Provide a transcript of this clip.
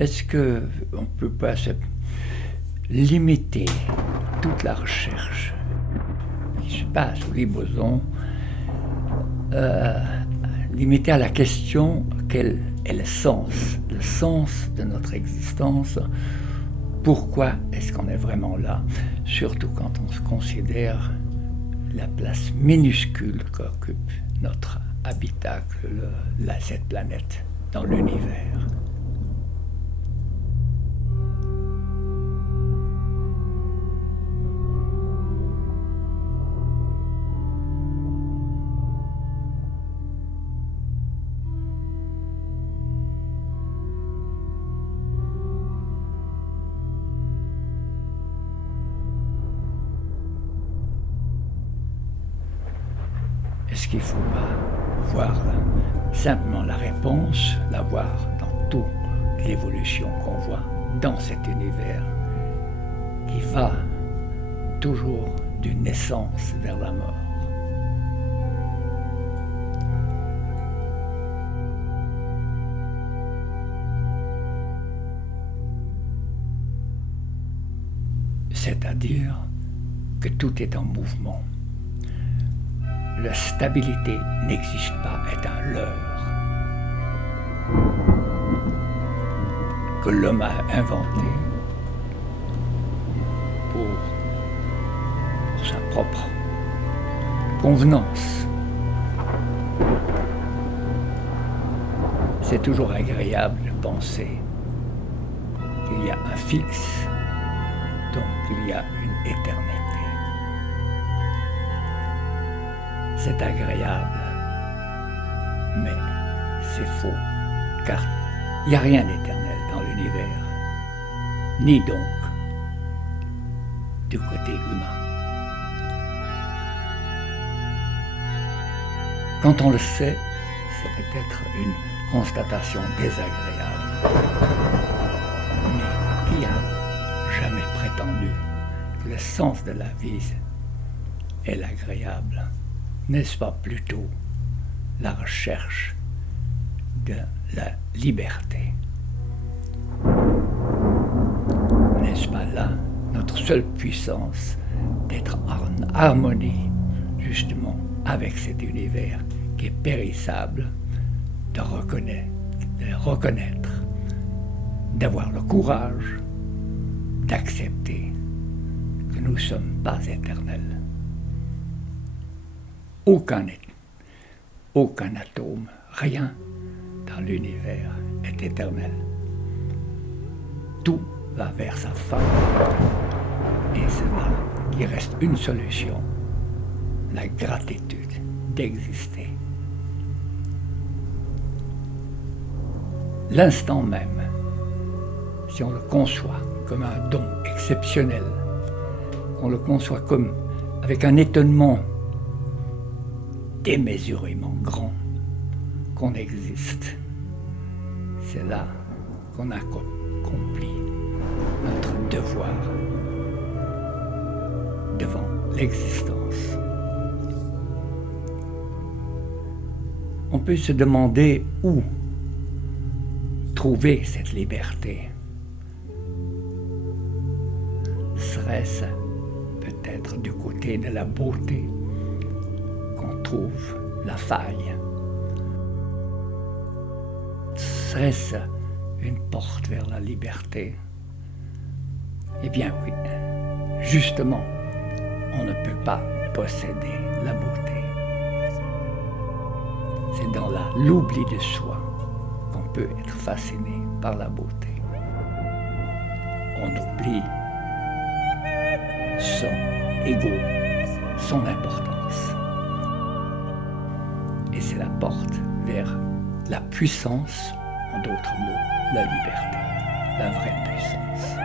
Est-ce qu'on ne peut pas se limiter toute la recherche qui se passe sous les bosons, limiter à la question quel est le sens de notre existence, pourquoi est-ce qu'on est vraiment là, surtout quand on se considère la place minuscule qu'occupe notre habitacle, cette planète, dans l'univers. Est-ce qu'il ne faut pas voir simplement la réponse, la voir dans toute l'évolution qu'on voit dans cet univers qui va toujours d'une naissance vers la mort? C'est-à-dire que tout est en mouvement. La stabilité n'existe pas, est un leurre que l'homme a inventé pour sa propre convenance. C'est toujours agréable de penser qu'il y a un fixe, donc il y a une éternité. C'est agréable, mais c'est faux, car il n'y a rien d'éternel dans l'univers, ni donc du côté humain. Quand on le sait, c'est peut-être une constatation désagréable, mais qui a jamais prétendu que le sens de la vie est l'agréable? N'est-ce pas plutôt la recherche de la liberté? N'est-ce pas là notre seule puissance d'être en harmonie justement avec cet univers qui est périssable, de reconnaître, d'avoir le courage d'accepter que nous ne sommes pas éternels. Aucun atome, rien dans l'univers est éternel. Tout va vers sa fin. Et c'est là qu'il reste une solution, la gratitude d'exister. L'instant même, si on le conçoit comme un don exceptionnel, on le conçoit comme avec un étonnement démesurément grand qu'on existe, c'est là qu'on a accompli notre devoir devant l'existence. On peut se demander où trouver cette liberté. Serait-ce peut-être du côté de la beauté qu'on trouve la faille? Serait-ce une porte vers la liberté? Eh bien oui, justement, on ne peut pas posséder la beauté. C'est dans l'oubli de soi qu'on peut être fasciné par la beauté. On oublie son ego, son importance. Et c'est la porte vers la puissance, en d'autres mots, la liberté, la vraie puissance.